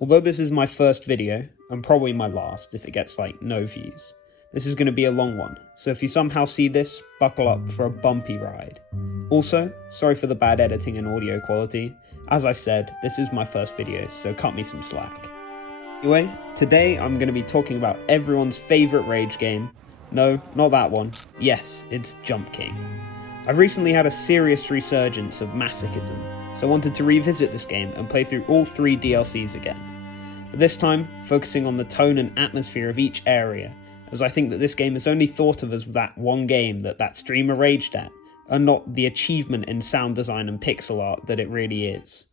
Although this is my first video, and probably my last if it gets no views, this is going to be a long one, so if you somehow see this, buckle up for a bumpy ride. Also, sorry for the bad editing and audio quality. As I said, this is my first video, so cut me some slack. Anyway, today I'm going to be talking about everyone's favourite rage game. No, not that one. Yes, it's Jump King. I've recently had a serious resurgence of masochism, so I wanted to revisit this game and play through all 3 DLCs again. But this time, focusing on the tone and atmosphere of each area, as I think that this game is only thought of as that one game that streamer raged at, and not the achievement in sound design and pixel art that it really is.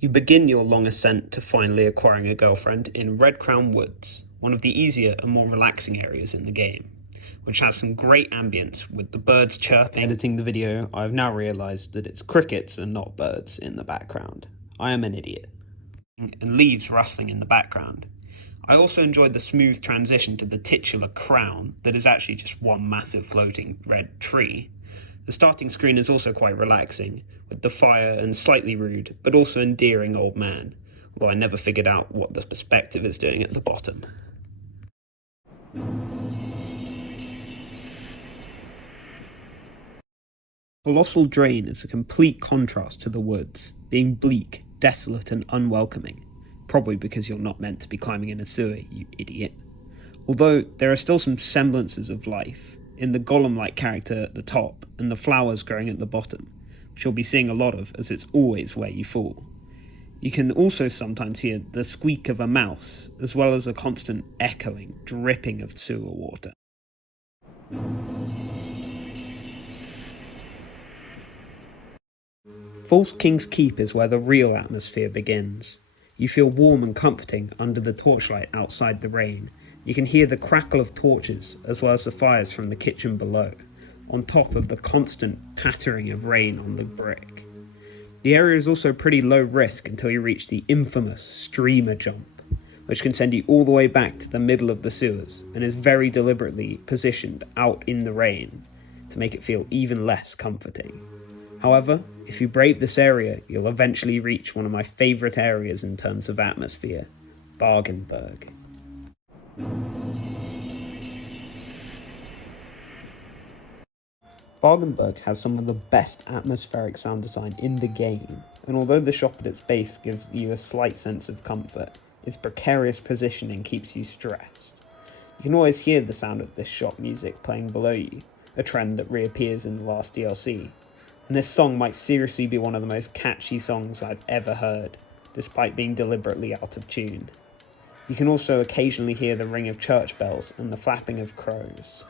You begin your long ascent to finally acquiring a girlfriend in Redcrown Woods, one of the easier and more relaxing areas in the game, which has some great ambience with the birds chirping. Editing the video, I've now realised that it's crickets and not birds in the background. I am an idiot. And leaves rustling in the background. I also enjoyed the smooth transition to the titular crown that is actually just one massive floating red tree. The starting screen is also quite relaxing, with the fire and slightly rude, but also endearing old man, although I never figured out what the perspective is doing at the bottom. Colossal Drain is a complete contrast to the woods, being bleak, desolate and unwelcoming, probably because you're not meant to be climbing in a sewer, you idiot. Although there are still some semblances of life, in the golem-like character at the top and the flowers growing at the bottom, which you'll be seeing a lot of as it's always where you fall. You can also sometimes hear the squeak of a mouse, as well as a constant echoing, dripping of sewer water. False King's Keep is where the real atmosphere begins. You feel warm and comforting under the torchlight outside the rain. You can hear the crackle of torches as well as the fires from the kitchen below, on top of the constant pattering of rain on the brick. The area is also pretty low risk until you reach the infamous streamer jump, which can send you all the way back to the middle of the sewers and is very deliberately positioned out in the rain to make it feel even less comforting. However, if you brave this area, you'll eventually reach one of my favourite areas in terms of atmosphere, Bargainburg. Bargainburg has some of the best atmospheric sound design in the game, and although the shop at its base gives you a slight sense of comfort, its precarious positioning keeps you stressed. You can always hear the sound of this shop music playing below you, a trend that reappears in the last DLC. And this song might seriously be one of the most catchy songs I've ever heard, despite being deliberately out of tune. You can also occasionally hear the ring of church bells and the flapping of crows.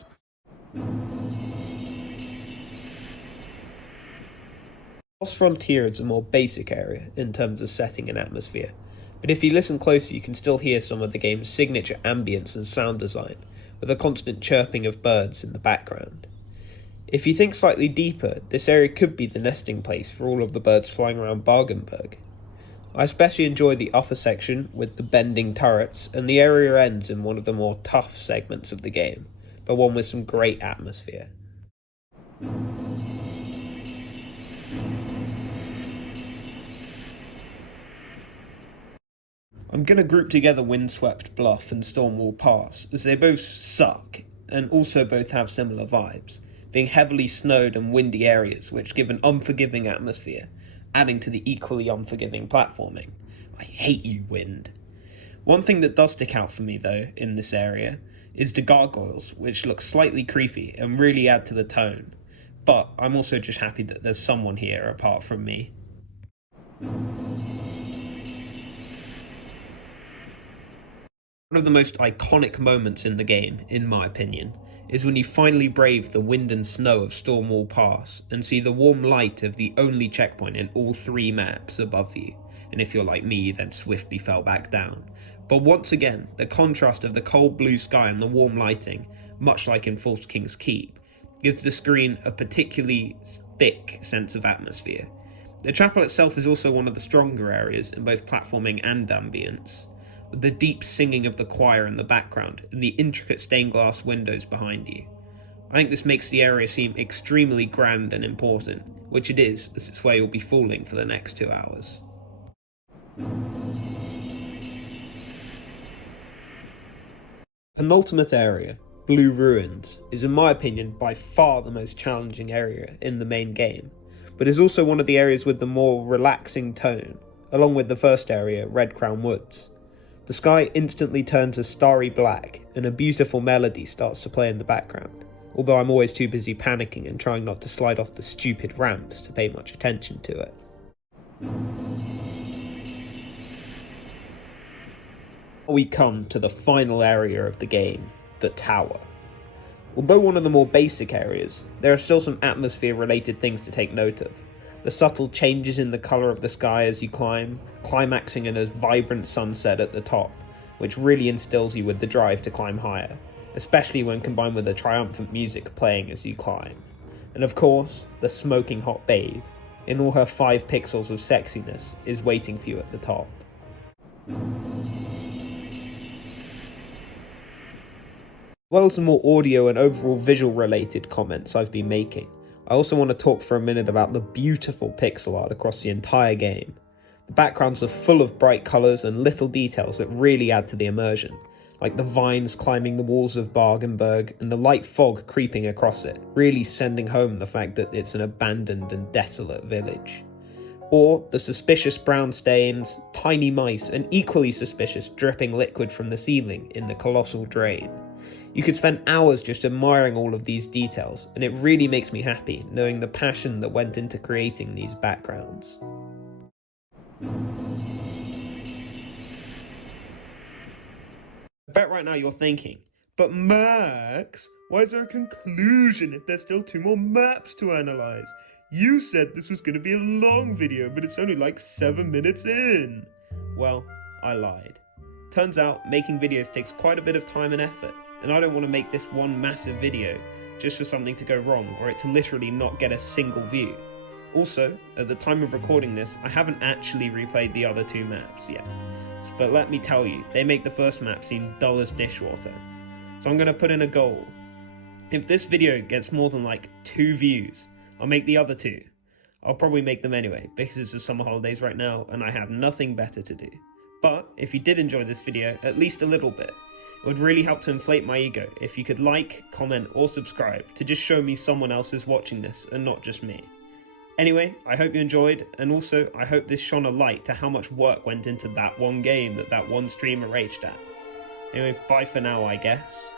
Lost Frontier is a more basic area in terms of setting and atmosphere, but if you listen closely you can still hear some of the game's signature ambience and sound design, with a constant chirping of birds in the background. If you think slightly deeper, this area could be the nesting place for all of the birds flying around Bargainburg. I especially enjoy the upper section with the bending turrets, and the area ends in one of the more tough segments of the game, but one with some great atmosphere. I'm going to group together Windswept, Bluff and Stormwall Pass, as they both suck, and also both have similar vibes, being heavily snowed and windy areas which give an unforgiving atmosphere, adding to the equally unforgiving platforming. I hate you, wind. One thing that does stick out for me though, in this area, is the gargoyles, which look slightly creepy and really add to the tone, but I'm also just happy that there's someone here apart from me. One of the most iconic moments in the game, in my opinion, is when you finally brave the wind and snow of Stormwall Pass and see the warm light of the only checkpoint in all 3 maps above you, and if you're like me then swiftly fell back down. But once again, the contrast of the cold blue sky and the warm lighting, much like in False King's Keep, gives the screen a particularly thick sense of atmosphere. The chapel itself is also one of the stronger areas in both platforming and ambience, with the deep singing of the choir in the background and the intricate stained glass windows behind you. I think this makes the area seem extremely grand and important, which it is, as it's where you'll be falling for the next 2 hours. Penultimate area, Blue Ruins, is in my opinion by far the most challenging area in the main game, but is also one of the areas with the more relaxing tone, along with the first area, Redcrown Woods. The sky instantly turns a starry black, and a beautiful melody starts to play in the background, although I'm always too busy panicking and trying not to slide off the stupid ramps to pay much attention to it. We come to the final area of the game, the tower. Although one of the more basic areas, there are still some atmosphere related things to take note of. The subtle changes in the colour of the sky as you climb, climaxing in a vibrant sunset at the top, which really instills you with the drive to climb higher, especially when combined with the triumphant music playing as you climb. And of course, the smoking hot babe, in all her 5 pixels of sexiness, is waiting for you at the top. As well as some more audio and overall visual related comments I've been making, I also want to talk for a minute about the beautiful pixel art across the entire game. The backgrounds are full of bright colours and little details that really add to the immersion, like the vines climbing the walls of Bargainburg and the light fog creeping across it, really sending home the fact that it's an abandoned and desolate village. Or the suspicious brown stains, tiny mice, and equally suspicious dripping liquid from the ceiling in the Colossal Drain. You could spend hours just admiring all of these details, and it really makes me happy knowing the passion that went into creating these backgrounds. I bet right now you're thinking, but Max, why is there a conclusion if there's still 2 more maps to analyse? You said this was going to be a long video, but it's only like 7 minutes in. Well, I lied. Turns out making videos takes quite a bit of time and effort, and I don't want to make this one massive video just for something to go wrong or it to literally not get a single view. Also, at the time of recording this, I haven't actually replayed the other 2 maps yet, but let me tell you, they make the first map seem dull as dishwater. So I'm going to put in a goal. If this video gets more than like 2 views, I'll make the other 2. I'll probably make them anyway, because it's the summer holidays right now and I have nothing better to do. But if you did enjoy this video, at least a little bit, it would really help to inflate my ego if you could like, comment, or subscribe to just show me someone else is watching this and not just me. Anyway, I hope you enjoyed, and also I hope this shone a light to how much work went into that one game that one streamer raged at. Anyway, bye for now, I guess.